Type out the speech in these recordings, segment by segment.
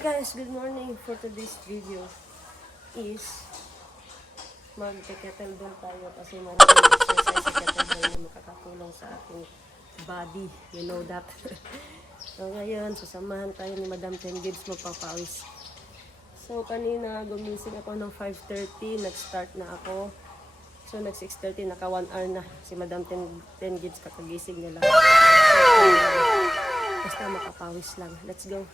Guys, good morning. For today's video is mag-kettlebell tayo kasi maraming exercise sa kettlebell na makakatulong sa ating body. You know that. So ngayon, sasamahan tayo ni Madam 10 Gibbs magpapawis. So kanina gumising ako ng 5:30, nag-start na ako. So nag 6:30, naka 1 hour na. Si Madam 10 Gibbs kakagising niya lang. Basta makapawis lang. Let's go.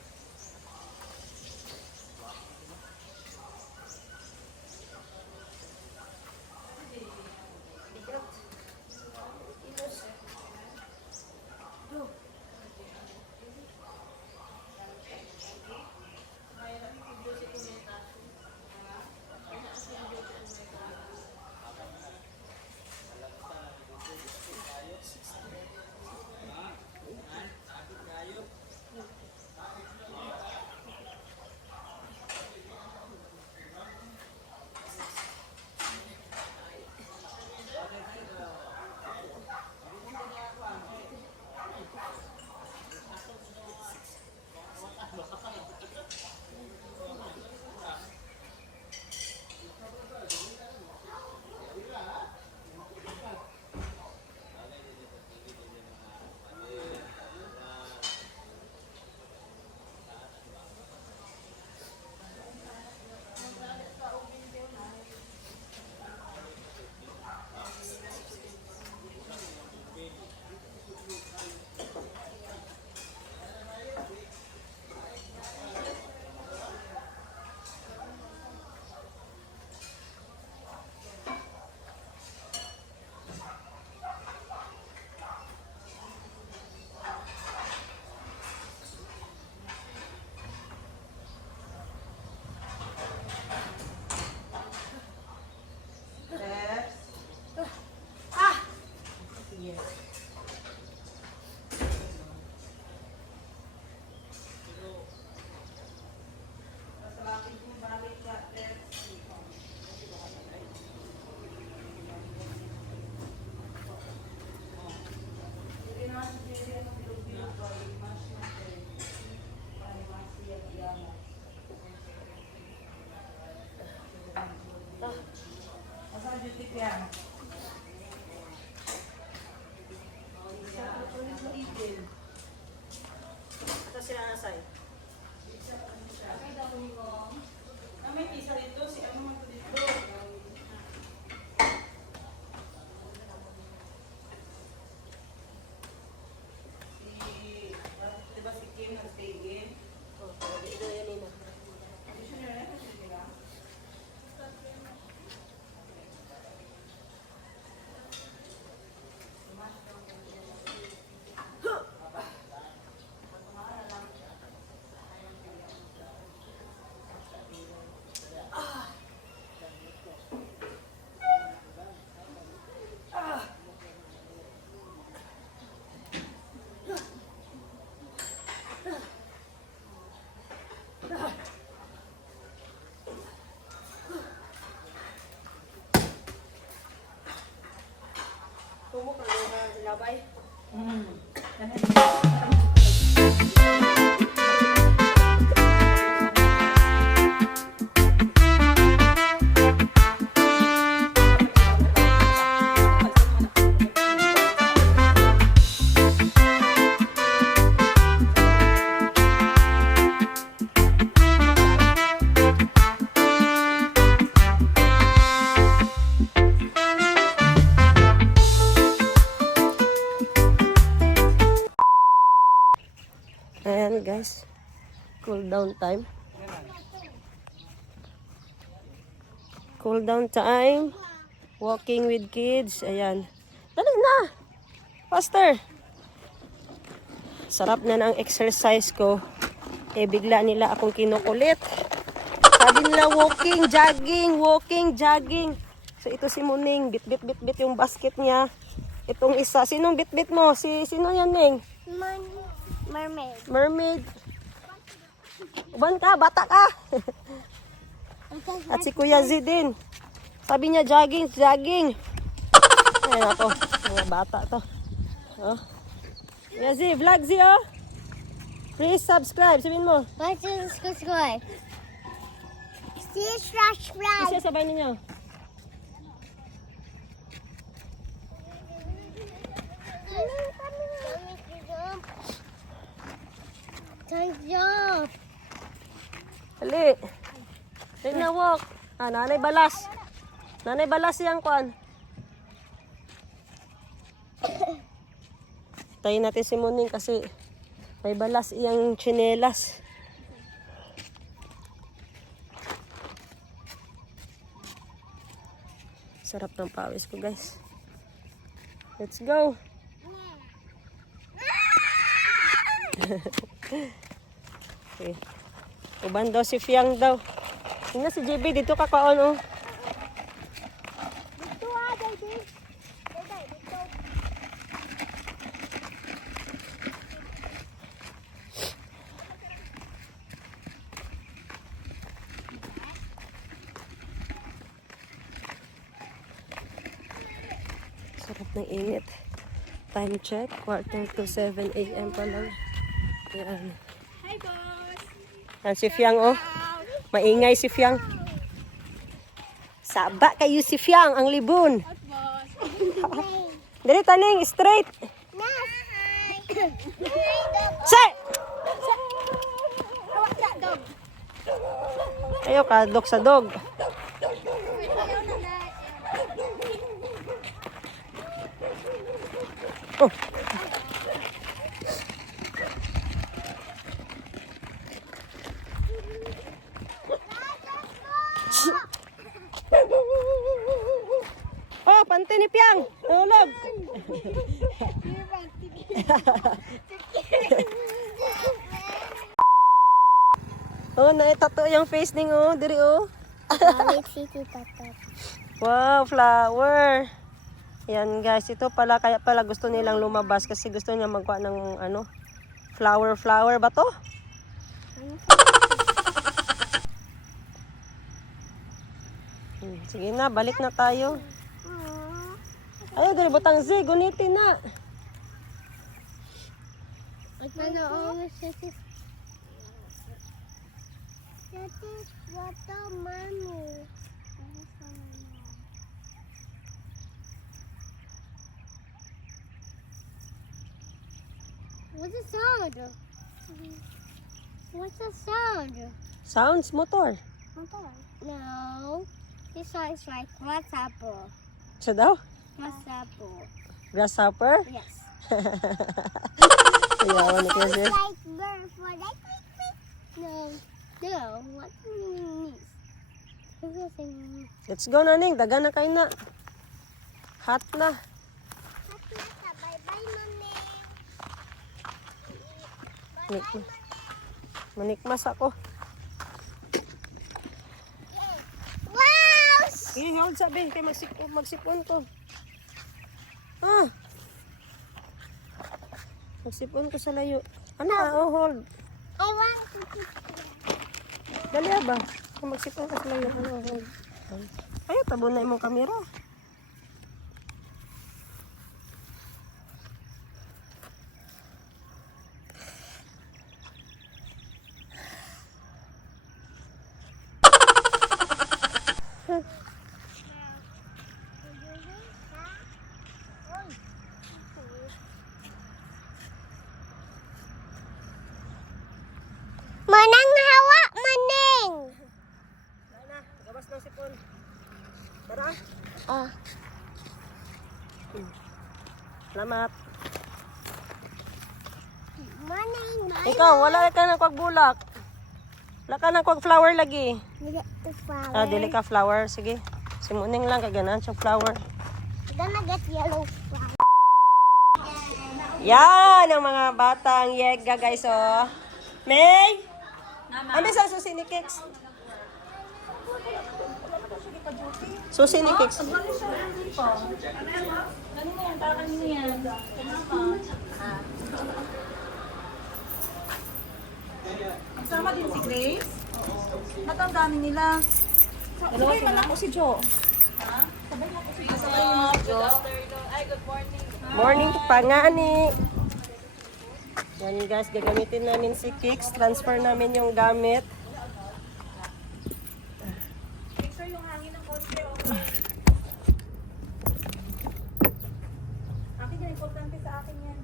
Ito si Anasay. May pisa dito, si ano man ito dito. Diba si Kim nag-stay in? Oo, dito yan ina. Tumok na labay. Ayan guys, cool down time. Cool down time. Walking with kids. Ayan. Dali na! Faster! Sarap na ng exercise ko. Eh bigla nila akong kinukulit. Sabi nila walking, jogging. So ito si Muning, bit yung basket niya. Itong isa, sinong bit mo? Sino yan, Ning? Mermaid. Uban ka, bata ka. At si Kuya Z din. Sabi niya jogging. Ayan ako, mga bata to. Oh. Kuya Z, vlog Z oh. Please subscribe. Sabihin mo. Please subscribe. Please subscribe. Isa sabay ninyo. Jump. Dali. Dali na walk. Ah, nanay balas. Nanay balas yang kuan. Tayo natin si Muning kasi may balas iyang tsinelas. Sarap ng pawis ko, guys. Let's go. Okay. Uban daw si Fiang daw. Tingnan si JB dito ka kaon oh. Dito baby. Dito. Sarap ng init. Time check, 6:45 a.m. pa lang. Yan. Hi boss. Yan si Fiang oh. Maingay si Fiang. Saba kayo si Fiang, ang libon. Dali taning, straight. Sir! Ayaw ka, dog sa dog. Oh. Oh, pante ni Piang. Tulog. Oh, naitato yung face ning oh, diri oh. Wow, flower. Yan guys, ito pala kaya pala gusto nilang lumabas kasi gusto niya magkuha ng ano, flower ba to? Sige na, balik na tayo. Ay, dali butang Z, gunitin na. What's the sound? What's the sound? Sounds motor. No. This sounds like grasshopper. Sa daw? Grasshopper. Grasshopper? Yes. Ayaw ni kasi. Like bird for like No. No. What do you mean? Let's go na ning, dagan na kayo na. Hot na. Bye-bye, Mami. Manikmas ako. Wow! Hold sabi, kay magsipon ko. Ah. Magsipon ko sa layo. Ano? Oh, hold. I want to keep Dali ba? Kung magsipon ka sa layo. Ano, hold. Ayaw, tabo na imong kamera. Manang hawa, maning! Sana, gabas ng sipon. Tara. Oh. Salamat. Maning, Ikaw, wala ka na bulak. Wala ka na flower lagi. the flower. Ah, dili ka flower. Sige. Simuning lang kaganan sa flower. Gonna get yellow flower. Yan ang mga batang yega guys oh. May? Ano sa susi ni Kicks? Susi ni Kicks. Sama din si Grace. Matandaan nila. Sabay ka lang ko si Jo. Sabay mo ko si Jo. Morning pangani. Yan guys, gagamitin namin si Kicks. Transfer namin yung gamit. Picture yung hangin ng konti, okay? Akin yan, importante sa akin yan.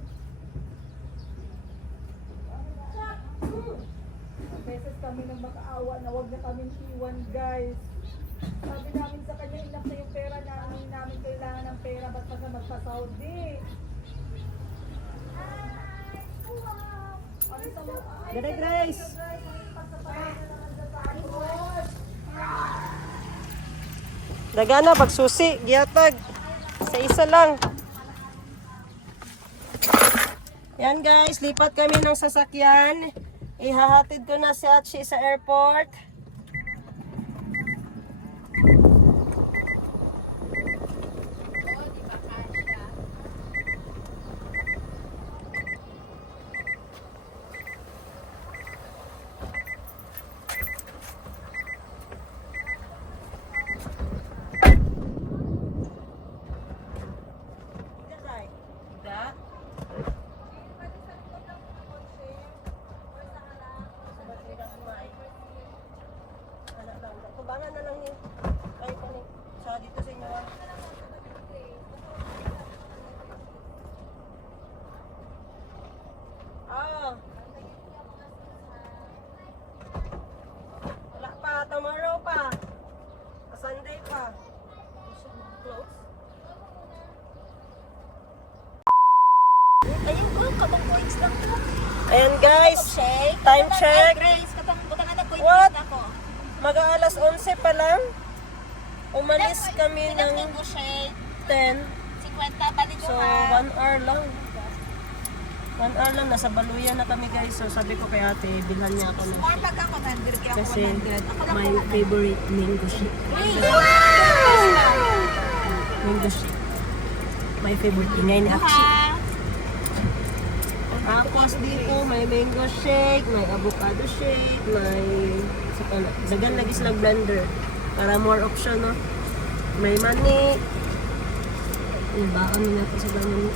Beses kami nang makaawa na wag na kami iwan, guys. Sabi namin sa kanya, enough na yung pera namin, hindi namin kailangan ng pera, ba't pa sa magpa-Saudi? Ganda Grace! Dagana, pagsusi, giyatag. Sa isa lang. Yan guys, lipat kami ng sasakyan. Ihahatid ko na si Achi sa airport. Kubangan na lang niyo. Kahit pa niyo. Sa dito sa inyo. Ah. Wala pa. Tomorrow pa. Sunday pa. Close. Ayun ko, kabang points lang ko. Ayan guys. Time check. Grace, kabang butang na points What? na ako. Mag-aalas 11 pa lang. Umalis kami ng 10. 50, balik So, 1 hour lang. 1 hour lang. Nasa Baluyan na kami guys. So, sabi ko kay ate, bilhan niya ako ng More pag ako 100, kaya ako kasi 100. Ako lang my po. favorite mango shake. Mango shake. My favorite. Ingay ni Akshi. Tapos dito, may mango shake, may avocado shake, may dagan lagi silang blender para more option, no? May mani. Ibaon nila po sa ganun.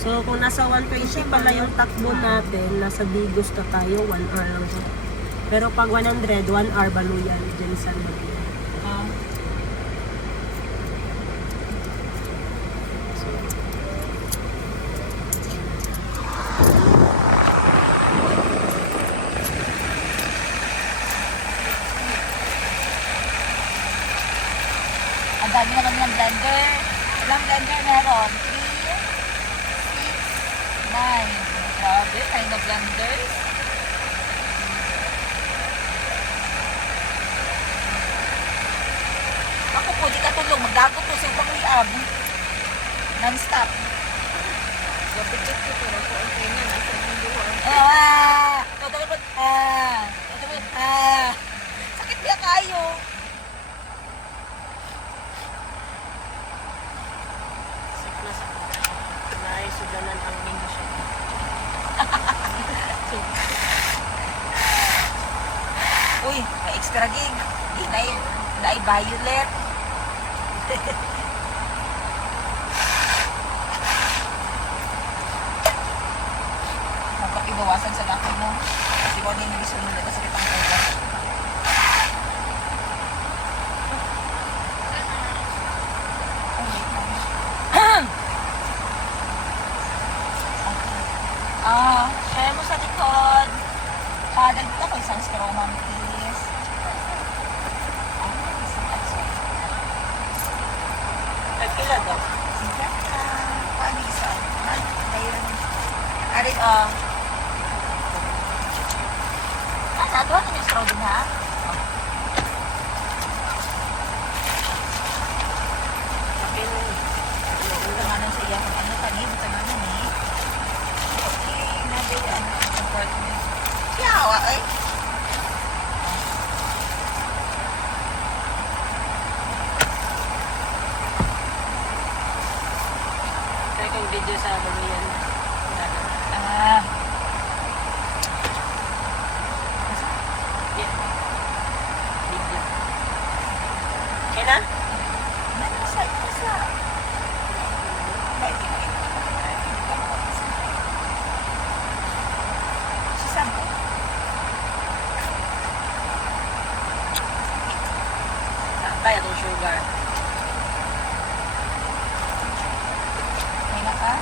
So, kung nasa 120 pala yung takbo natin, nasa Digos na tayo, 1 hour lang siya. Pero pag 100, 1 hour Baluyan, dyan sa Baluyan. Ang dami naman ng blender. Ilang blender meron? 3, 6, 9. Grabe, kind of blenders. Ako po, di katulong. Magdagot to sa ibang liab. Non-stop. Kapit-chit ko pero ako ang kanya, nasa yung buwan. Ito dapat. Ito dapat. Sakit niya kayo. Naisuganan ang mango shake. Uy, may extra gig. Dai violet. Magpakibawasan sa laki mo. Kasi kung hindi nilisunod na sakit ang kuya. Share mo sa likod. Dagdag ako isang straw, ma'am, please. Isang atso. Nagpila daw. Paano isa? Ayun. Arin, natuwa na yung straw din, ha? Tanganan sa iya kung ano kanib, tanganan eh. Okay, nabi, support mo. Yawa, eh. Kaya kong video sa Baluyan. Yeah. Video. Kaya na? Nasa isa. sugar. May na ka?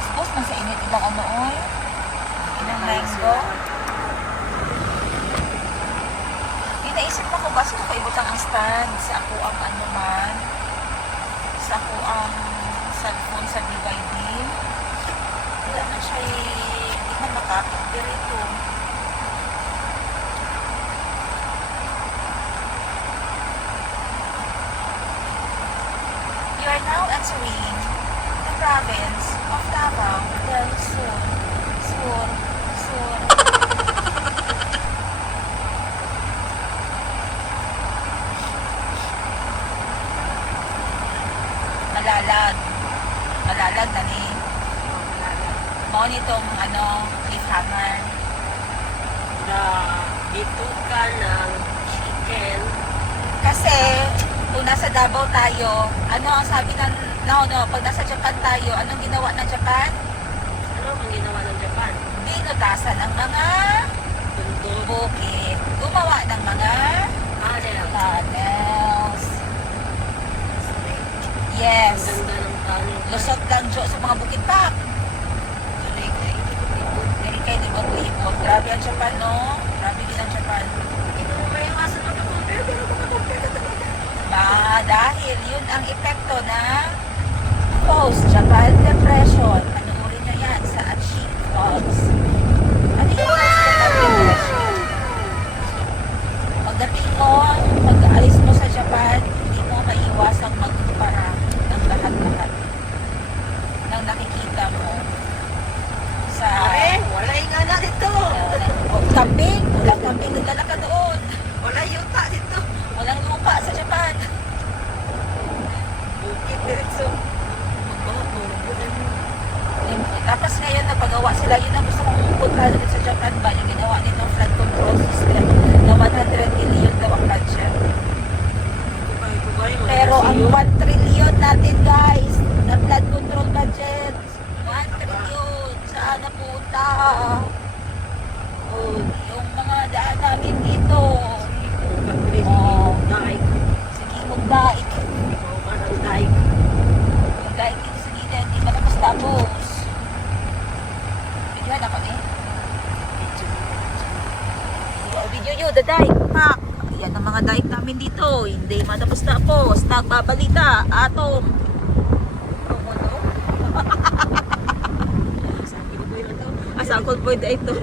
Expose na sa init ibang ano oy. Inang mango. Inaisip ko ba sino ko ibutang ang stand sa ako ang ano man. Sa ako ang cellphone sa BYD. Wala na siya hindi na makapit dito. You are now entering the province of Davao del Sur. Sur. Malalag na ni. Mo nitong ano, cliffhanger. Dito ka ng chicken. Kasi, kung nasa Davao tayo, ano ang sabi ng, pag nasa Japan tayo, anong ginawa ng Japan? Ano ang ginawa ng Japan? Binutasan ang mga Bundok. bukid. Gumawa ng mga tunnels. Yes. Ang ganda ng tunnel. Lusot lang dyo sa mga bukid pa. Dili kayo libot-libot. Grabe ang Japan, no? Grabe din ang Japan. May masa na compare pero makakompare ka talaga. Dahil yun ang epekto ng post-Japan depression. Panoorin nyo yan sa Achieve Vlogs. Ano yung post-Japan depression? Pagdating mo, pag-aalis mo sa Japan, hindi mo maiwasang magkumpara ng lahat-lahat ng nakikita mo sa Wala yung nga na dito. camping. Walang camping, nagdala ka doon. Wala yuta dito. Walang lupa sa Japan. Bukit diretso. Magbawa mo. Tapos ngayon nagpagawa sila, yun ang gusto kong punta ulit sa Japan ba, yung ginawa nitong flood control system na 100 million daw ang budget. Pero ang 1 trillion natin guys, na flood control budget, 1 trillion, saan napunta? Oh, yung mga daan namin dito. Oh, sige, magdaik. Yung daik dito sa gilid, hindi ba tapos-tapos? Videohan ako eh. Video nyo, the daik. Pak! Yan ang mga daik namin dito. Hindi matapos-tapos. Nagbabalita. Atom. Asakol po ito.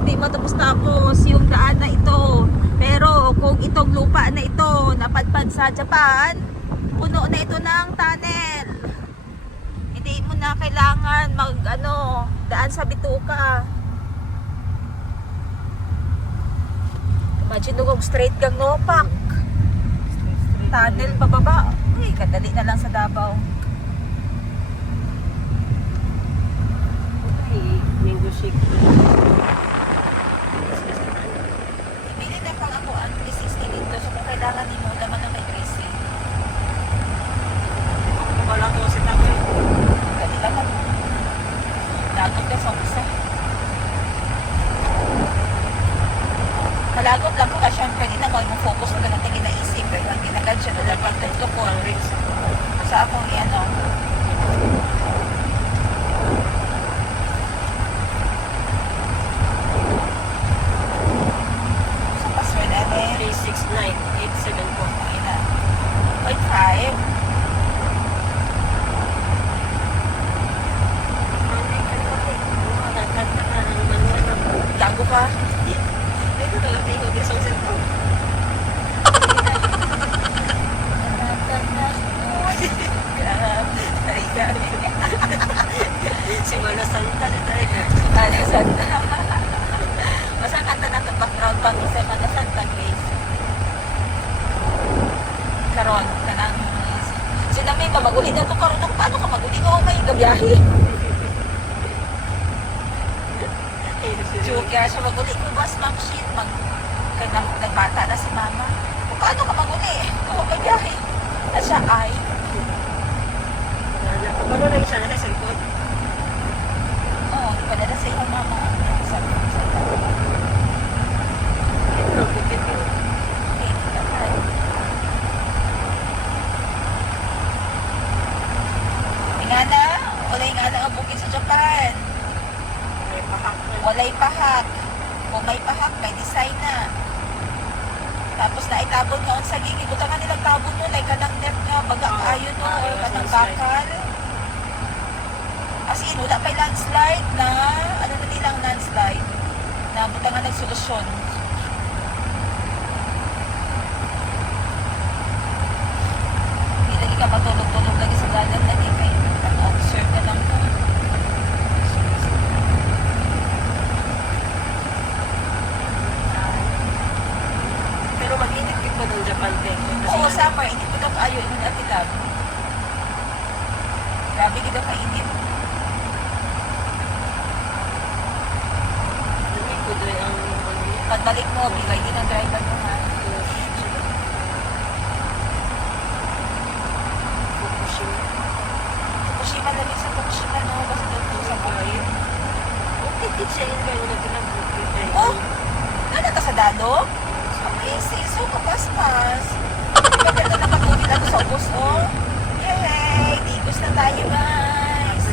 Hindi matapos-tapos yung daan na ito. Pero kung itong lupa na ito napadpad sa Japan, puno na ito ng tunnel. Hindi mo na kailangan daan sa bituka. Imagine kung straight kang nopak. Tunnel pababa. Uy, kadali na lang sa Davao. Mango shake. Ibili na pang ako ang 360 dito. So kung kailangan ni mo, naman na may 360. Wala ko si Takoy. Dali lang ako. Lagot ka sa usa. Malagot lang ko ka syempre. Hindi na mo focus mo ganun tingin na isip. Pero ang ginagad siya na lang pagtagtukon. Sa akong ano. Sa password natin. 369-874. Ina. 0.5. Gago ka. Ito talaga tingog yung isang sento. Simana Santa na tayo. Mana Santa. Basta kanta na ito background pang isa Mana Santa Grace. Karon, kanang sila may magulit na ito karon. Paano ka magulit? Oo, may gabiyahe. Joker siya magulit ko bus ma'am shit. Nagbata na si mama. Paano ka magulit? Oo, may gabiyahe. At siya ay Wala ko Ano lang siya na sa likod? Oo, ipadala sa iyo mama. Sa Ito, kikit yun. Ingana, walay nga na ang bukid sa Japan. May pahak na. Walay pahak. Kung may pahak, may design na. Tapos na itabon nga sa gigi. Buta nga nilang tabon nun. Like kanang net nga, baga ayon no, or kanang bakal. As in, wala pa landslide na, ano na nilang landslide, na buta nga nagsolusyon. Hindi lagi ka matulog-tulog lagi sa dalan lagi kay observe na lang ka. Pero mag-init pa ng Japan, te. Kasi Oo, summer, hindi ko ito kaayo, yung atilab. Grabe dito kainit. Lumikod rin ang ano niya. Pagbalik mo, bigay din ang driver mo ha. Fukushima. Fukushima na rin sa Fukushima no, basta doon sa Korea. Okay, kitsa yun kayo na pinag-bukit. Oh! Ano ka sa dalo? Amazing, so kapaspas. Diba ganda nakatubig ako sa ubos, oh? Yay! Digos na tayo, guys!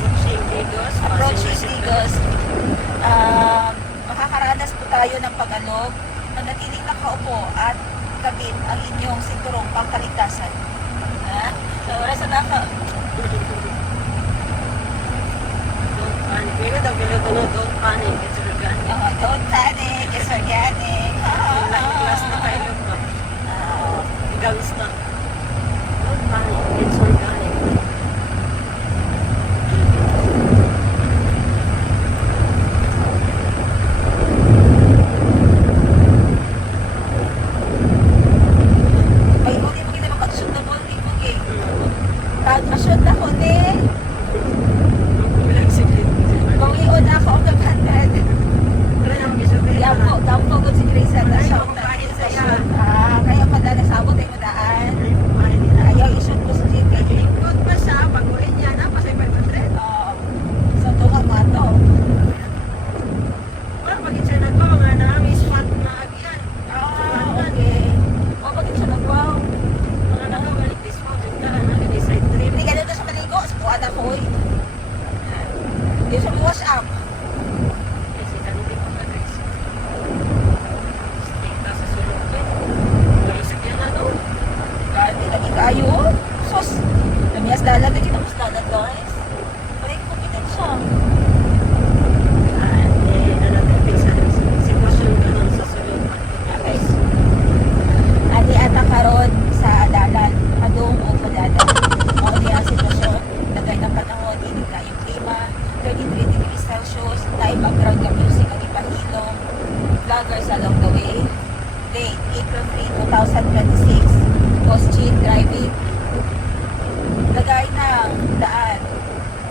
Approaching Digos. Makakaranas po tayo ng pag-alog. Manatiling nakaupo at kabit ang inyong sinturong pangkaligtasan. Ha? Sa oras na naka... Don't panic. Mayroon daw gano'n, don't panic. It's organic. Oh, don't panic, it's organic. Class na kayo pa. Gangs na. Don't panic. It's organic. Ay, hindi mo kita mag-shoot na ball, di mo gay. Pag ma-shoot na ko, di. Walang siklit. Kung iyon ako ang naghandad. Pero yung isipin Dampo ko si Grace na siya ang naghandad sa shoot. Kaya pala nasabot ay madaan. Ayaw i-shoot ko sa JK. Ikot pa siya, pag-ulit niya na, pasay 500. Sa tunga mo ito. Wala, pag-itsa na ko, nga na, may spot na agyan. Okay. O, bakit siya nag-wow? Mga nakabalik this mo, dito ka na, hindi side trip. Hindi ganun na siya maligo. Sa buwan ako eh. Hindi siya wash up. Kasi kanina ko na, guys. Kita sa sulok ko. Lusik yan, ano? Hindi lagi kayo. Sos. Namiyas dalan. Lagi na mas dalan, guys. Balik ko pitin siya. Ano natin sa sitwasyon ka nun sa sulok. Okay. Ani ata karon sa dalan. Padung o padalan. O di ang sitwasyon. Lagay ng panahon. Hindi kayong klima. 33 degrees Celsius. Tayo background ng music. Ang ipahilong. Vloggers along the way. Date, April 3, 2026. Coast Jean driving. Lagay ng daan.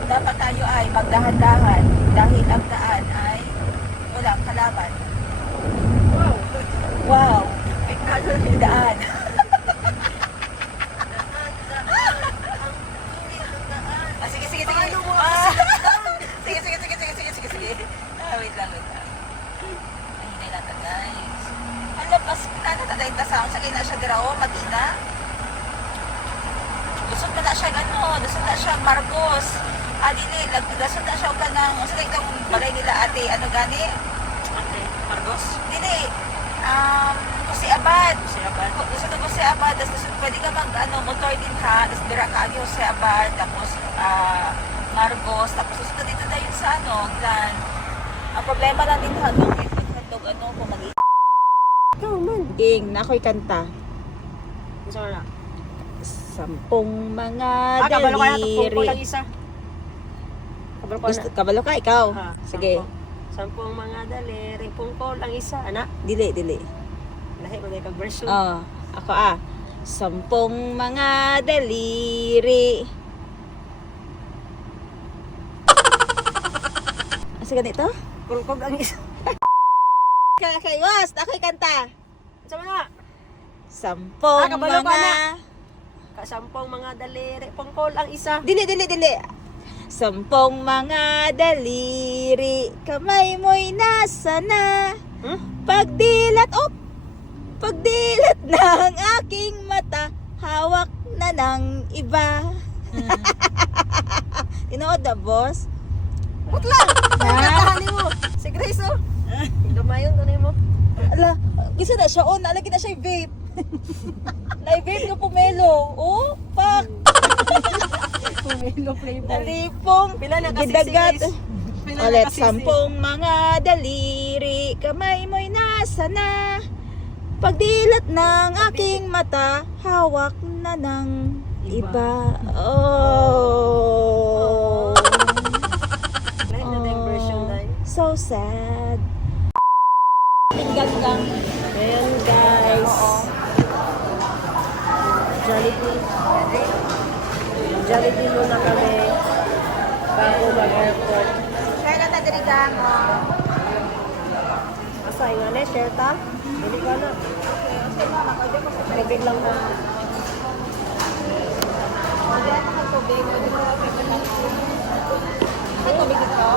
Dapat tayo ay magdahan-dahan dahil ang daan ay walang kalaban. Wow! Wow! Ay, ano Yung daan. Sige, sige, sige. Sige, sige, sige, sige, sige, sige, sige. Wait lang, wait lang. Ay, hindi lang ta, guys. Ano, pas, ano, tatay tasang sa kina siya dirao, Matina. Lusot na siya, ano, lusot na siya, Marcos. Dili, lusot na siya, ka ng, sa itong balay nila, ate, ano gani? Ate, Marcos? Dili, Jose Abad. Si Abad. Gusto ko Jose Abad, tapos pwede ka mag, motor din ha, tapos dira ka ang Jose Abad, tapos, Marcos, tapos gusto dito na yun sa, Glan. Ang problema lang din ha, handog, kung mag Ikaw man. Ging, na ako'y kanta. Gusto mo na? Sampung mga Kabalo ka na. Tupong ko lang daliri. isa. Kabalo ka Gusto, na. kabalo ka, ikaw? Sige. Sampung mga daliri. Pungkol ang isa. Anak, Dili, dili. lahi mo na yung version. Ako Sampung mga daliri. Asa ganito? Pungkol ang isa. Okay, was, ako'y kanta. Gusto mo na? Sampung kabalo ka mga... na. Kasampung mga daliri. Pungkol ang isa. Dili, dili, dili. Sampung mga daliri, kamay mo'y nasa na. Pagdilat ng aking mata, hawak na ng iba. Tinood na, boss? Putla! Katahanin mo. Si Grace, oh. Gamayon, tanay mo. Ala, gisa na siya, nalagi na siya vape. Na-vape ka pomelo. Oh, fuck. Pumilo flavor. Nalipong. Pila na kasi gidagat. si Grace? Pila na Ulit, kasi sampung mga daliri, kamay mo'y nasa na. Pagdilat ng aking mata, hawak na ng iba. Oh. Lahat na tayong version dahil. So sad. Ganggang. Ayan guys. Jollibee. Jollibee muna kami bago mag-airport. Kaya ka tadirigang. Asa nga na, share ta? Hindi ka na. Tubig lang na. Tubig ito.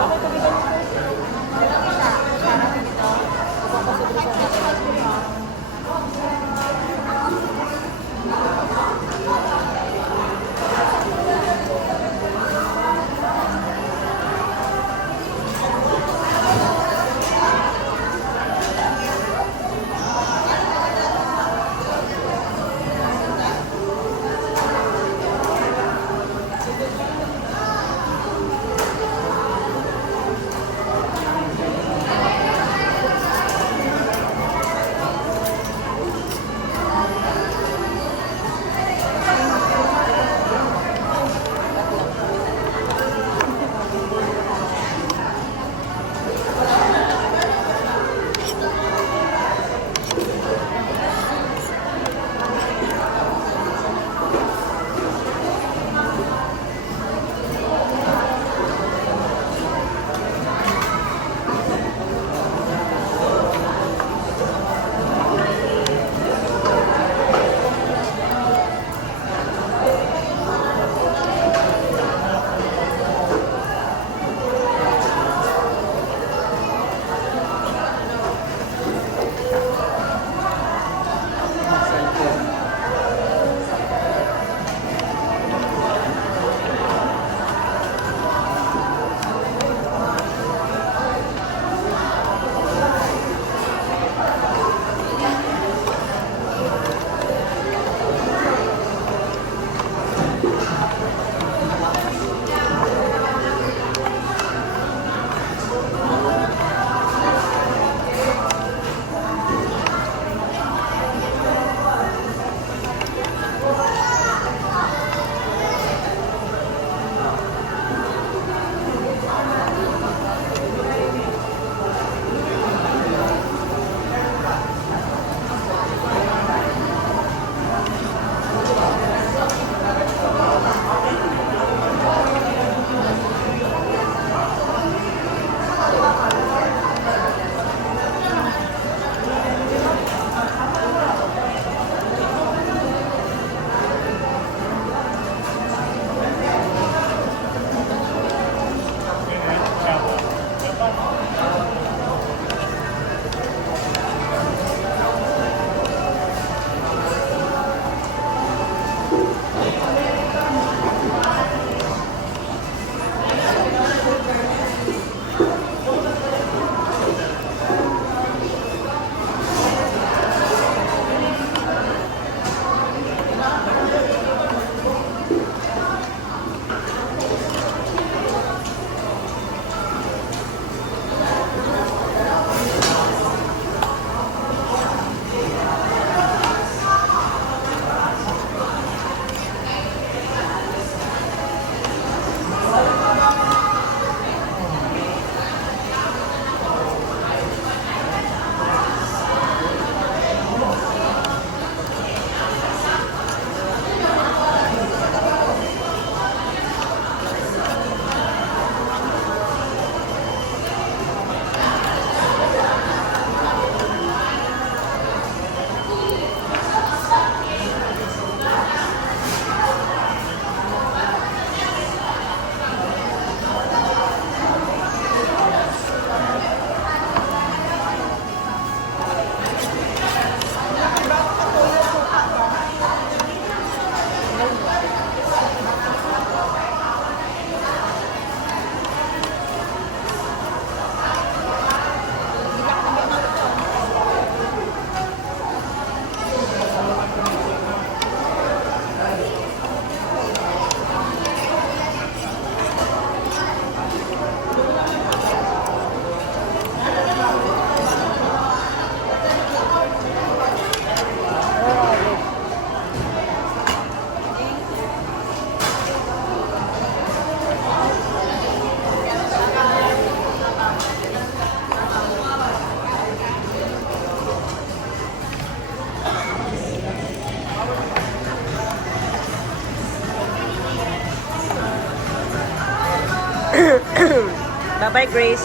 Bye-bye, Grace.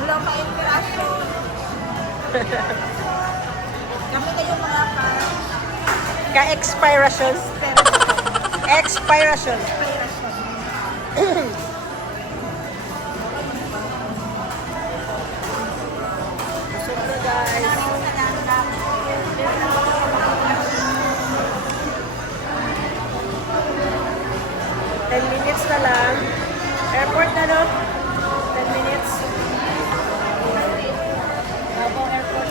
Wala pa inspirasyon. Kami kayo mga Ka-expiration. Expiration. Busog na, guys. Ten minutes na lang. Airport na, no? 10 minutes. Davao Airport.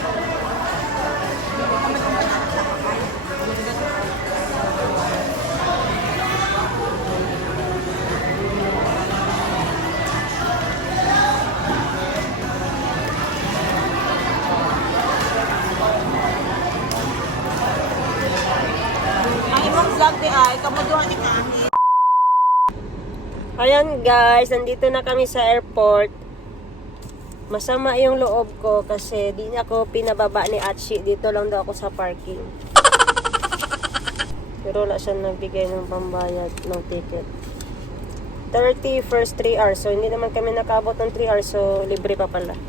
ang imong vlog di ay kamuduhan ni kami. Ayan guys, nandito na kami sa airport. Masama yung loob ko kasi di na ako pinababa ni Atshi. Dito lang daw ako sa parking. Pero wala siya nagbigay ng pambayad ng ticket. 30 first 3 hours. So hindi naman kami nakabot ng 3 hours. So libre pa pala.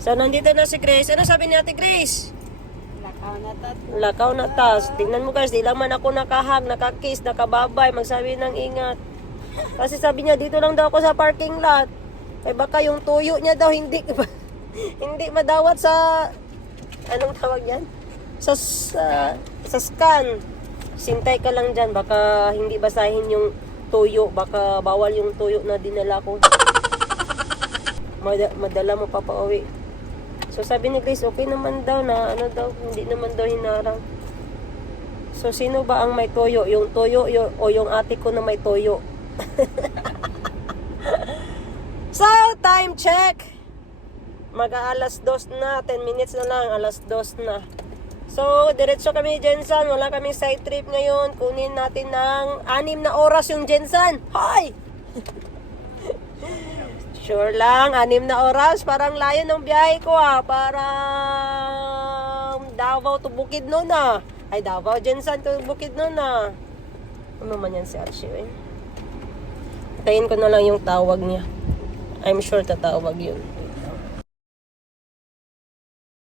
So nandito na si Grace. Ano sabi ni Ate Grace? Lakaw na tas. Tingnan mo guys, di lang man ako nakahag, nakakiss, nakababay, magsabi ng ingat. Kasi sabi niya, dito lang daw ako sa parking lot. Ay baka yung tuyo niya daw hindi hindi madawat sa anong tawag yan? Sa scan. Sintay ka lang dyan, baka hindi basahin yung tuyo, baka bawal yung tuyo na dinala ko. Madala mo papauwi. So sabi ni Grace, okay naman daw na ano daw, hindi naman daw hinarang. So sino ba ang may toyo? Yung toyo o yung ate ko na may toyo? So, time check. Mag-aalas 2 na. 10 minutes na lang. Alas 2 na. So, diretso kami Jensan. Wala kaming side trip ngayon. Kunin natin ng 6 na oras yung Jensan. Hoy! Sure lang, 6 na oras. Parang layo ng biyahe ko Parang Davao to Bukidnon Ay, Davao, Jensan to Bukidnon Ano man yan si Archie eh. Tayin ko na lang yung tawag niya. I'm sure tatawag yun.